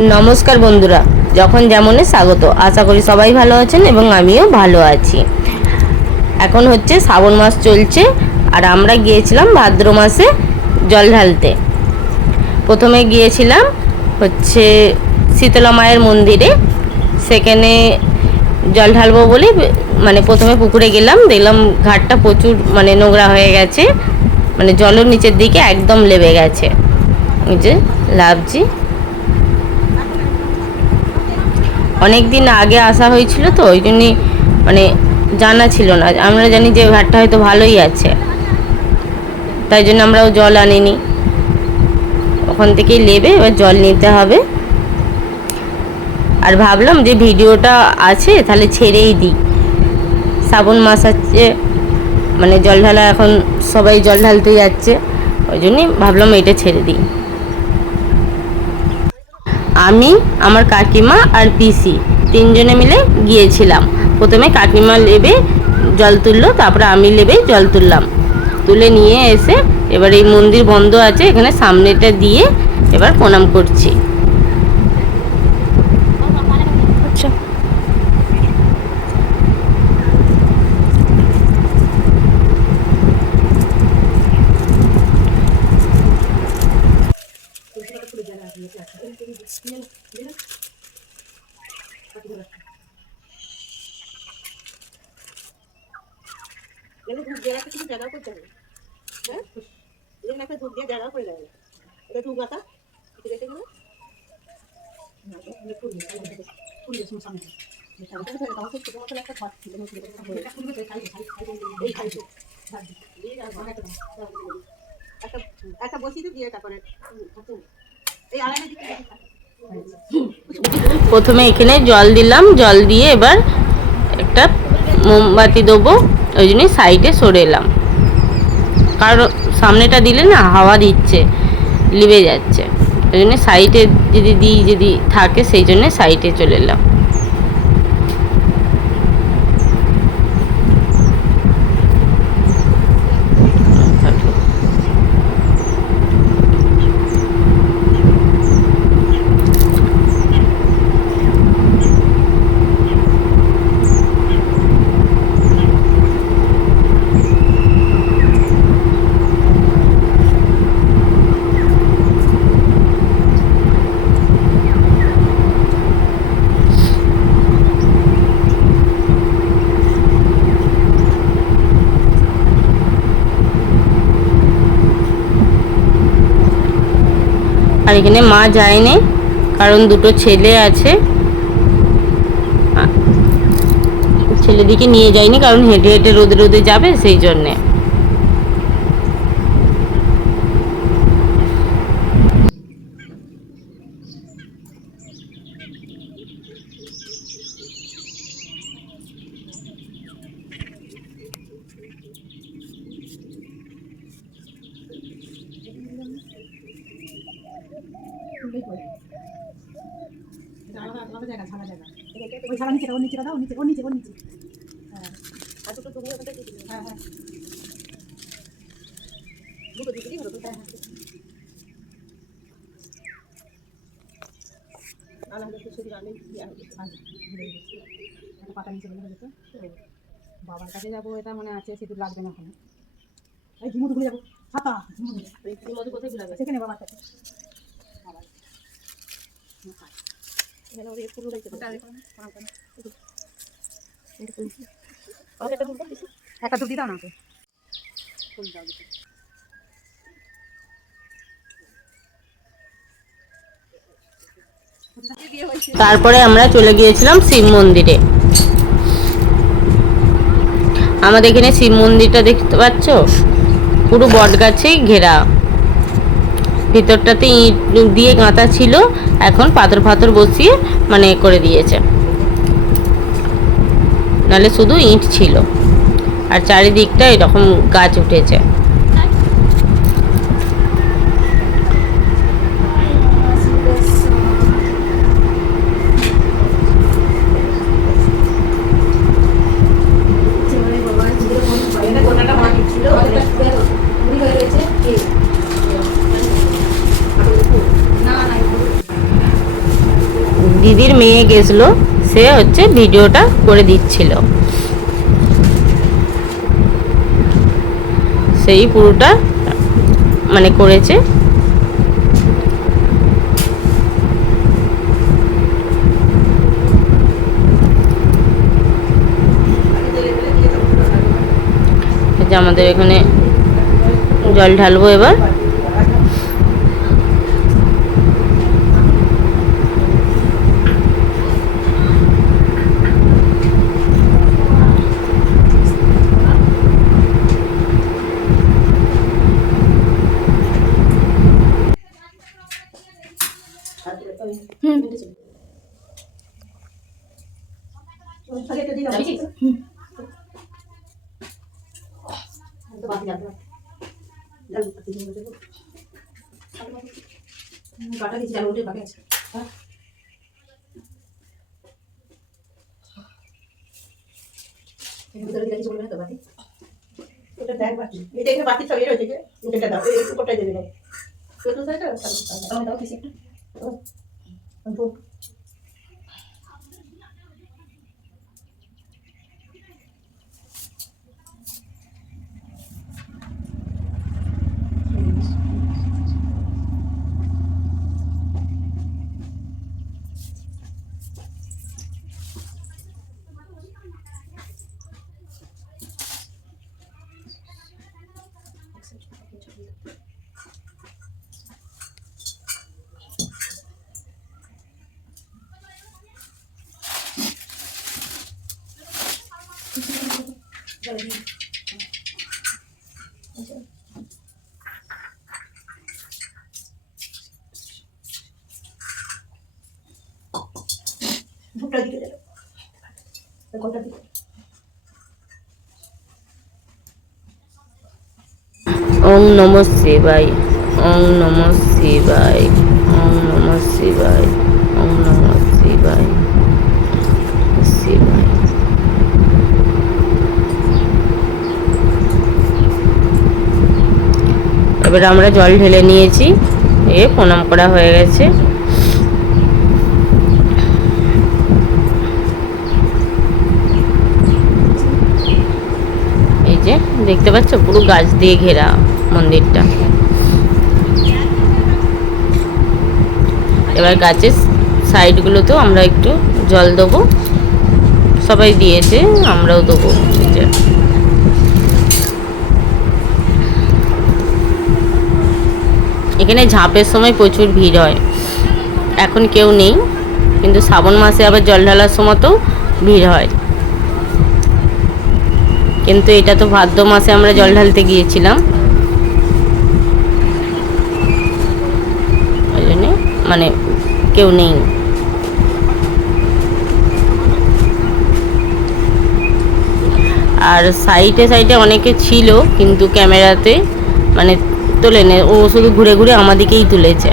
নমস্কার বন্ধুরা, যখন যেমনে স্বাগত। আশা করি সবাই ভালো আছেন এবং আমিও ভালো আছি। এখন হচ্ছে শ্রাবণ মাস চলছে আর আমরা গিয়েছিলাম ভাদ্র মাসে জল ঢালতে। প্রথমে গিয়েছিলাম হচ্ছে শীতলা মায়ের মন্দিরে, সেখানে জল ঢালবো বলে মানে প্রথমে পুকুরে গেলাম, দেখলাম ঘাটটা প্রচুর মানে নোংরা হয়ে গেছে, মানে জলের নিচের দিকে একদম লেবে গেছে। ওই যে লাভজি অনেক দিন আগে আসা হয়েছিল তো ওই জন্যই মানে জানা ছিল না। আমরা জানি যে ঘাটটা হয়তো ভালোই আছে, তাই জন্য আমরাও জল আনিনি। ওখান থেকেই নেবে, এবার জল নিতে হবে। আর ভাবলাম যে ভিডিওটা আছে তাহলে ছেড়েই দিই, শ্রাবণ মাস আছে মানে জল ঢালা, এখন সবাই জল ঢালতে যাচ্ছে, ওই জন্যই ভাবলাম এটা ছেড়ে দিই। আমি, আমার কাকিমা আর পিসি তিনজনে মিলে গিয়েছিলাম। প্রথমে কাকিমা লেবে জল তুললো, তারপরে আমি লেবে জল তুললাম। তুলে নিয়ে এসে এবার এই মন্দির বন্ধ আছে, এখানে সামনেটা দিয়ে এবার প্রণাম করছি। আচ্ছা, প্রথমে এখানে জল দিলাম, জল দিয়ে এবার একটা মোমবাতি দেবো, ওই জন্যই সাইডে সরে এলাম। কারণ সামনেটা দিলে না হাওয়া দিচ্ছে, লিবে যাচ্ছে, ওই জন্য সাইডে যদি থাকে সেই জন্য সাইডে চলে এলাম। আর এখানে মা যায়নি, কারণ দুটো ছেলে আছে, ছেলেদিকে নিয়ে যায়নি, কারণ হেঁটে হেঁটে রোদে রোদে যাবে সেই জন্যে। বাবার কাছে যাবো, এটা মনে আছে, সেটা লাগবে না। ওখানে এই ঝুমুর ঘুরে যাবো, ছাতা ঝুমুর কোথায় ঘুরাবে, সেখানে বাবার কাছে। একটা দুধ দিতাম না। তারপরে আমরা চলে গিয়েছিলাম শিব মন্দিরে। আমাদের এখানে শিব মন্দিরটা দেখতে পাচ্ছ, পুরো বট গাছেই ঘেরা। ভিতরটাতে ইট দিয়ে গাঁথা ছিল, এখন পাথর ফাথর বসিয়ে মানে করে দিয়েছে, নাহলে শুধু ইট ছিল। আর চারিদিকটা এরকম গাছ উঠেছে। দিদির মেয়ে গেছিলো, সে হচ্ছে ভিডিওটা করে দিচ্ছিল, সেই পুরোটা মানে করেছে। আমাদের এখানে জল ঢালবো এবার। ওম নমঃ শিবায়, ওম নমঃ শিবায়, ওম নমঃ শিবায়, ওম নমঃ শিবায়, শিবায়। এবার আমরা জল ঢেলে নিয়েছি, প্রণাম করা হয়ে গেছে। এই যে দেখতে পাচ্ছ পুরো গাছ দিয়ে ঘেরা মন্দিরটা। এবার গাছের সাইডগুলোতেও আমরা একটু জল দেবো, সবাই দিয়েছে, আমরাও দেবো। এখানে ঝাঁপের সময় প্রচুর ভিড় হয়, এখন কেউ নেই, কিন্তু শ্রাবণ মাসে আবার জল ঢালার সময়তেও ভিড় হয়। কিন্তু এটা তো ভাদ্র মাসে আমরা জল ঢালতে গিয়েছিলাম, ওই জন্যে মানে কেউ নেই। আর সাইডে সাইডে অনেকে ছিল, কিন্তু ক্যামেরাতে মানে তোলেনি, ও শুধু ঘুরে ঘুরে আমাদিকেই তুলেছে।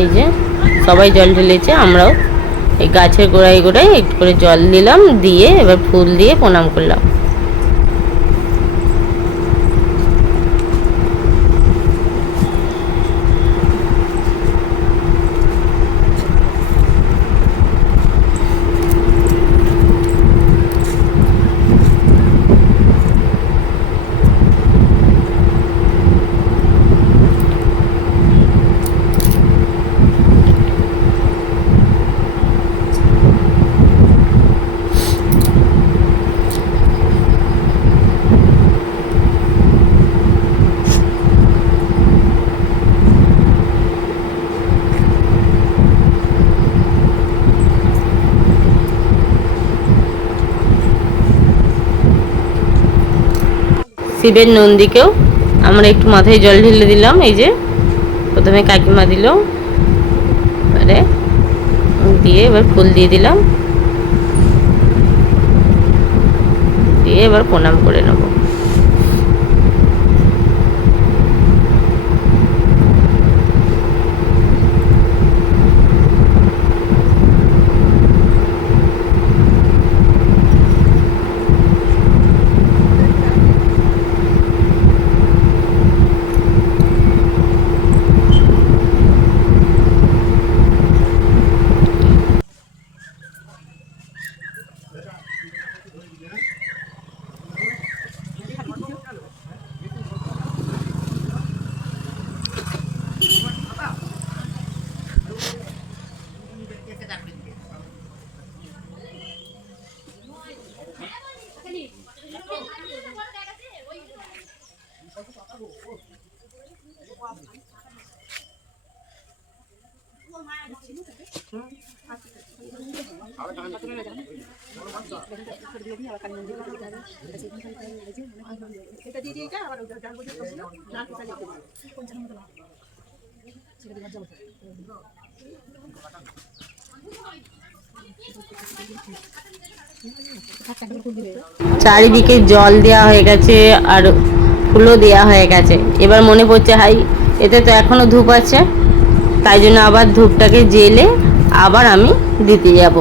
এই যে সবাই জল ঢেলেছে, আমরাও এই গাছের গোড়ায় গোড়ায় একটু করে জল দিলাম, দিয়ে এবার ফুল দিয়ে প্রণাম করলাম। শিবের নন্দীকেও আমরা একটু মাথায় জল ঢেলে দিলাম। এই যে প্রথমে কাকিমা দিল, এবারে দিয়ে এবার ফুল দিয়ে দিলাম, দিয়ে এবার প্রণাম করে নেব। এটা দিয়ে দিয়ে আবার ডাল বসে না কোথায় যেতে কোনখানে মতো না সেটা দিয়ে যাও চারিদিকে জল দেওয়া হয়ে গেছে আর ফুলও দেওয়া হয়ে গেছে। এবার মনে পড়ছে হাই এতে তো এখনো ধূপ আছে, তাই জন্য আবার ধূপটাকে জেলে আবার আমি দিতে যাব।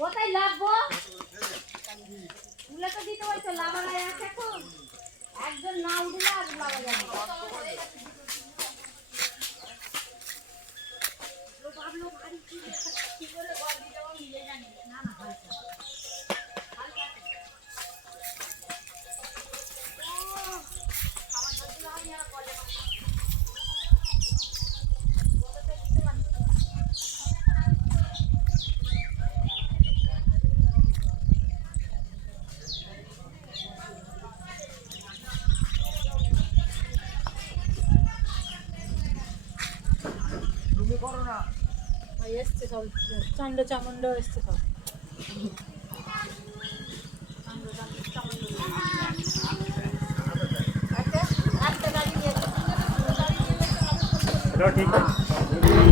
কোথায় লাগবো? তুলে তো দিতে বলছো, লাভার আছে এখন। একজন না উঠলে আর লাভা যাবে না। এসছে সব চন্ড চামুন্ড এসছে সব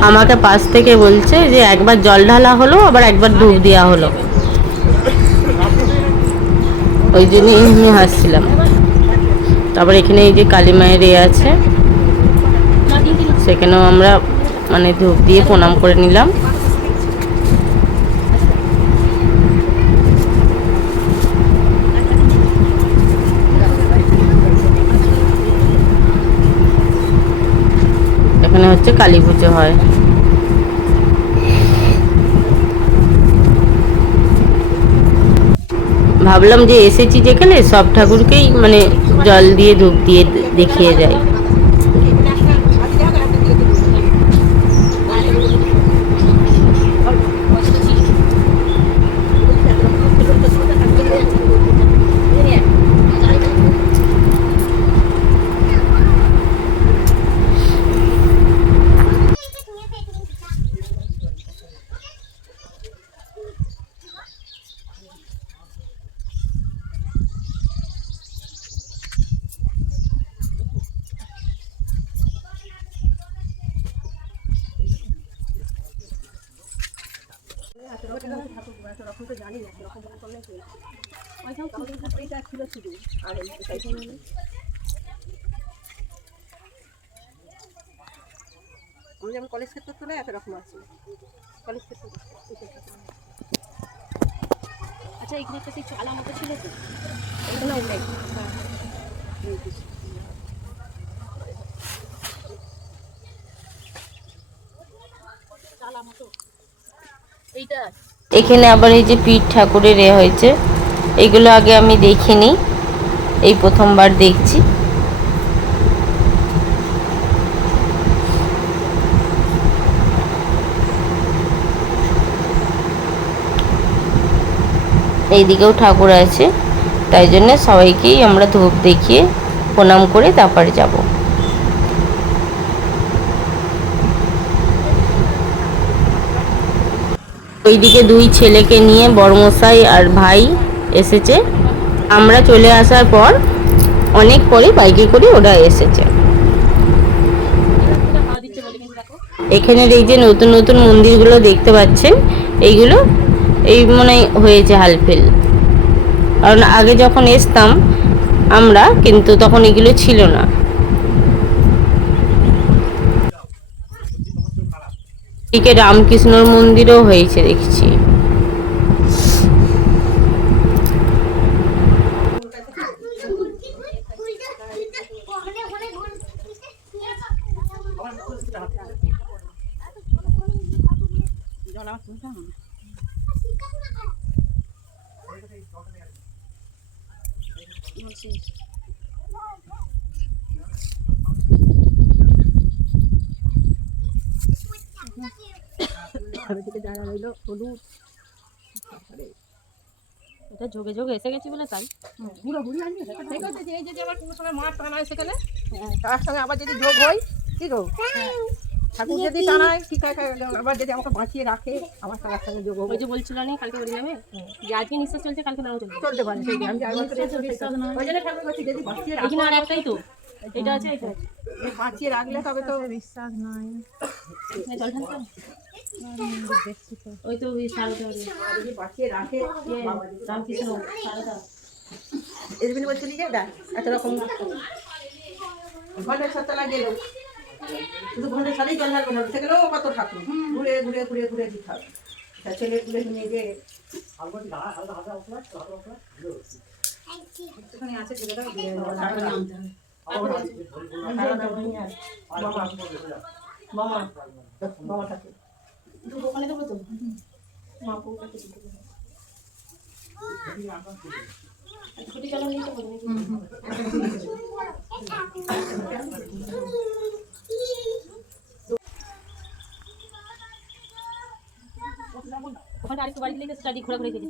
আমাকে পাশ থেকে বলছে যে একবার জল ঢালা হলো আবার একবার ধূপ দেওয়া হলো, ওই জন্যই আমি হাসছিলাম। তারপর এখানে এই যে কালী মায়ের আছে, সেখানেও আমরা মানে ধূপ দিয়ে প্রণাম করে নিলাম। এখানে হচ্ছে কালী পুজো হয়। ভাবলাম যে এসেছি যেখানে সব ঠাকুরকেই মানে জল দিয়ে ধূপ দিয়ে দেখিয়ে যায়। আমি যেমন কলেজ ক্ষেত্রে তোলে এত রকম আছে কলেজ ক্ষেত্রে। আচ্ছা এখানে একটা সেই চালা মতো ছিল তো, চালা মতো এইটা। এখানে আবার এই যে পীঠ ঠাকুরের হয়েছে, এগুলো আগে আমি দেখিনি, এই প্রথমবার দেখছি। এইদিকেও ঠাকুর আছে, তাই জন্য সবাইকেই আমরা ধূপ দেখিয়ে প্রণাম করে তারপরে যাব। ওইদিকে দুই ছেলেকে নিয়ে বড়মশাই আর ভাই এসেছে। আমরা চলে আসার পর অনেক পরে বাইকে করে ওরা এসেছে। এখানের এই যে নতুন নতুন মন্দিরগুলো দেখতে পাচ্ছেন, এইগুলো এই মনে হয়েছে হালফিল, কারণ আগে যখন এসতাম আমরা কিন্তু তখন এগুলো ছিল না। এদিকে রামকৃষ্ণর মন্দিরও হয়েছে দেখছি। যারা রইলো হলুদ, এটা যোগে যোগে এসে গেছি বলে তাই। বুড়ো বুড়ি আনবি ঠিক আছে। যে এই যে আবার কোনো সময় মাছ টানা সেখানে তার সঙ্গে আবার যদি যোগ হয় কি গো, ঠাকুর যদি টানায় ঠিক আছে, আবার যদি আমাকে বাঁচিয়ে রাখে আমার তার সঙ্গে যোগ হবে। ওই যে বলছিল না কালকে হরিনামে যে আজকে নিঃশ্বাস চলছে কালকে নাও চলবে, চলতে পারে সেই আমি আর ওই জন্য ঠাকুর কাছে যদি বাঁচিয়ে রাখে, এখানে আর একটাই তো এটা আছে এটা আছে। বাঁচিয়ে রাখলে তবে তো বিশ্বাস নাই। জল ঠান্ডা ওই তো ওই সারদা যদি বাঁচিয়ে রাখে রামকৃষ্ণ সারদা এরবিন বলছে লিখে দা এত রকম ঘন্টার সাততলা গেল, শুধু ঘন্টার সাথেই জল ঢালবে না, সেগুলোও কত ঠাকুর ঘুরে ঘুরে ঘুরে ঘুরে দিতে হবে। তা ছেলে ঘুরে নিয়ে গিয়ে ওখানে আছে ছেলেটা মামা মামা ঠাকুর ওখানে দেবো তো মা ছুটি চালানো নিতে হবে ওখানে আরেকটু বাড়ি দিলে স্টাডি ঘোরা ঘুরে গেছে।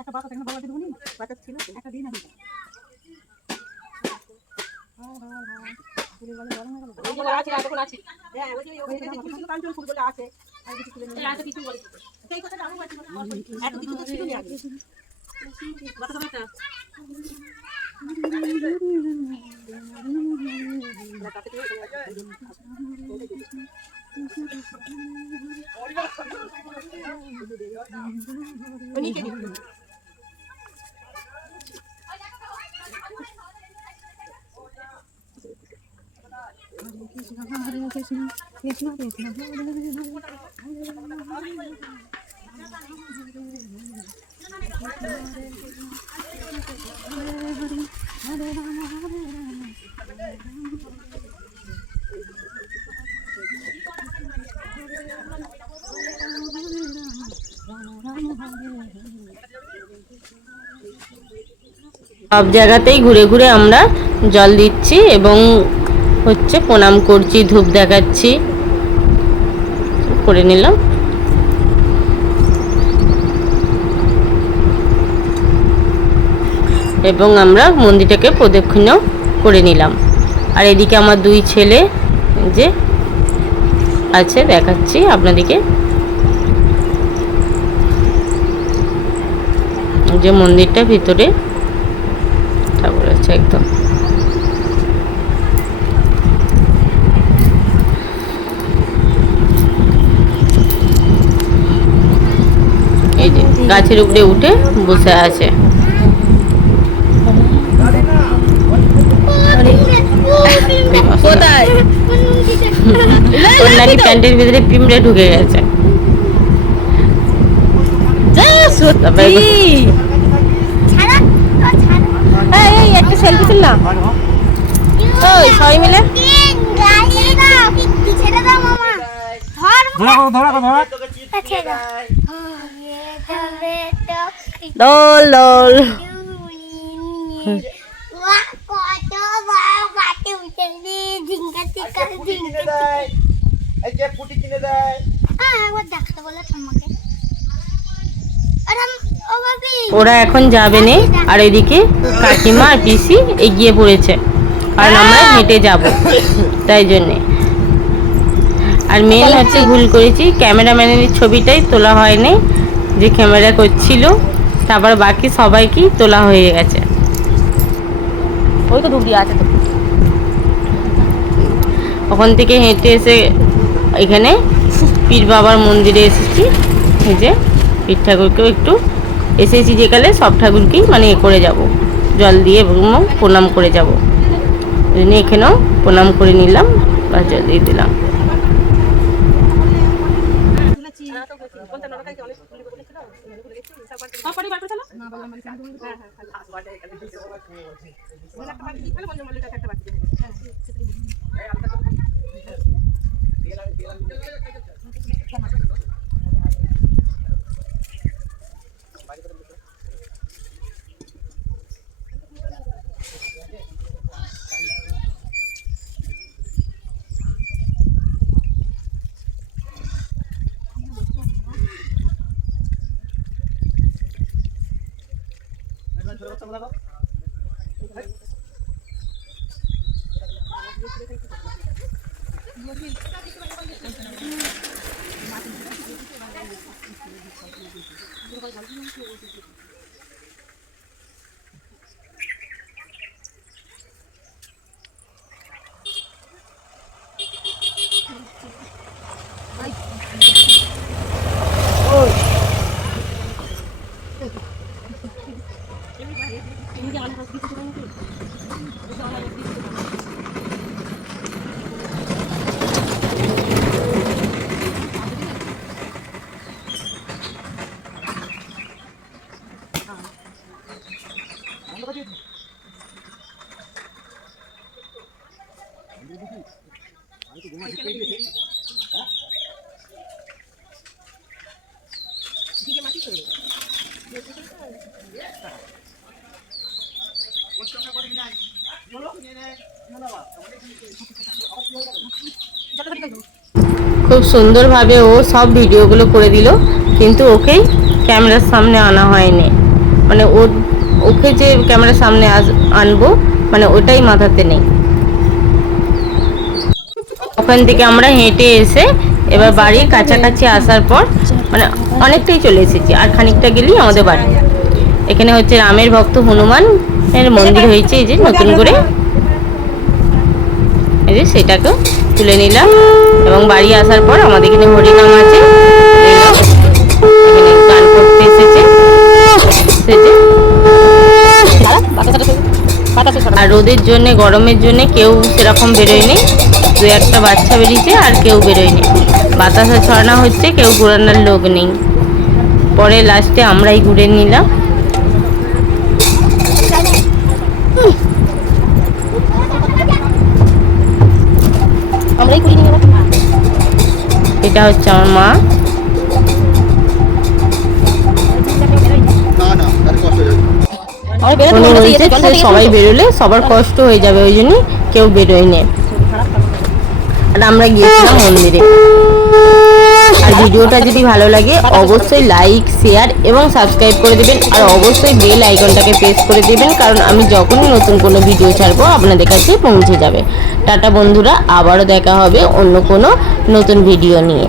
একটা বাচ্চা থাকে না, বাবা দিদি বাচ্চা ছিল একটা দিন আমি আছে এতক্ষণ আছে হ্যাঁ ওই যে কিছু কাঞ্চন ফুলগুলো আছে আর কিছু ছিল না এত কিছু বলে সেই কথাটা আমি বলছি এত কিছু তো ছিল না আগে বাচ্চা বাচ্চা নিচে দিই হরে কৃষ্ণ কৃষ্ণ কৃষ্ণ সব জায়গাতেই ঘুরে ঘুরে আমরা জল দিচ্ছি এবং হচ্ছে প্রণাম করছি, ধূপ দেখাচ্ছি, করে নিলাম। এবং আমরা মন্দিরটাকে প্রদক্ষিণ করে নিলাম। আর এদিকে আমার দুই ছেলে যে আছে দেখাচ্ছি আপনাদেরকে, যে মন্দিরটা ভিতরে ঠাকুর আছে একদম। এই যে গাছের উপরে উঠে বসে আছে। কোথায় ওর নাকি প্যান্টের ভিতরে পিঁমড়ে ঢুকে গেছে। এই একটা সেলফি তুললাম ওই সবাই মিলে। দোল দোল ওরা এখন যাবে না। আর এদিকে কাকিমা আর পিসি এগিয়ে পড়েছে, কারণ আমরা হেঁটে যাব তাই জন্যে। আর মেন হচ্ছে ভুল করেছি, ক্যামেরাম্যানের ছবিটাই তোলা হয়নি, যে ক্যামেরা করছিল, তারপর বাকি সবাইকেই তোলা হয়ে গেছে। ওই তো ডুবি আছে তো। ওখান থেকে হেঁটে এসে এখানে পীর বাবার মন্দিরে এসেছি। এই যে পীর ঠাকুরকেও একটু এসেছি যেকালে সব ঠাকুরকেই মানে এ করে যাব, জল দিয়ে এবং প্রণাম করে যাব। ওই জন্য এখানেও প্রণাম করে নিলাম বা জল দিয়ে দিলাম। খুব সুন্দরভাবে ও সব ভিডিওগুলো করে দিল, কিন্তু ওকেই ক্যামেরার সামনে আনা হয়নি। মানে ওকে যে ক্যামেরার সামনে আনবো মানে ওটাই মাথাতে নেই। ওখান থেকে আমরা হেঁটে এসে এবার বাড়ির কাছাকাছি আসার পর মানে অনেকটাই চলে এসেছি, আর খানিকটা গেলেই আমাদের বাড়ি। এখানে হচ্ছে রামের ভক্ত হনুমানের মন্দির হয়েছে, এই যে নতুন করে, এই যে সেটাকে তুলে নিলাম। এবং বাড়ি আসার পর আমাদের এখানে হরিনাম আছে, এখানে গান করতে এসেছে আর রোদের জন্য গরমের জন্য কেউ সেরকম বেরোয়নি, দু একটা বাচ্চা বেরিয়েছে আর কেউ বেরোয়নি। বাতাসা ছড়ানো হচ্ছে, কেউ ঘোরানোর লোক নেই। পরে লাস্টে আমরাই ঘুরে নিলাম। এটা হচ্ছে আমার মা। সবাই বেরোলে সবার কষ্ট হয়ে যাবে, ওই জন্য কেউ বেরোয়নি। আর আমরা গিয়েছিলাম মন্দিরে। আর ভিডিওটা যদি ভালো লাগে অবশ্যই লাইক, শেয়ার এবং সাবস্ক্রাইব করে দেবেন। আর অবশ্যই বেল আইকনটাকে প্রেস করে দেবেন, কারণ আমি যখনই নতুন কোনো ভিডিও ছাড়বো আপনাদের কাছে পৌঁছে যাবে। টাটা বন্ধুরা, আবারও দেখা হবে অন্য কোনো নতুন ভিডিও নিয়ে।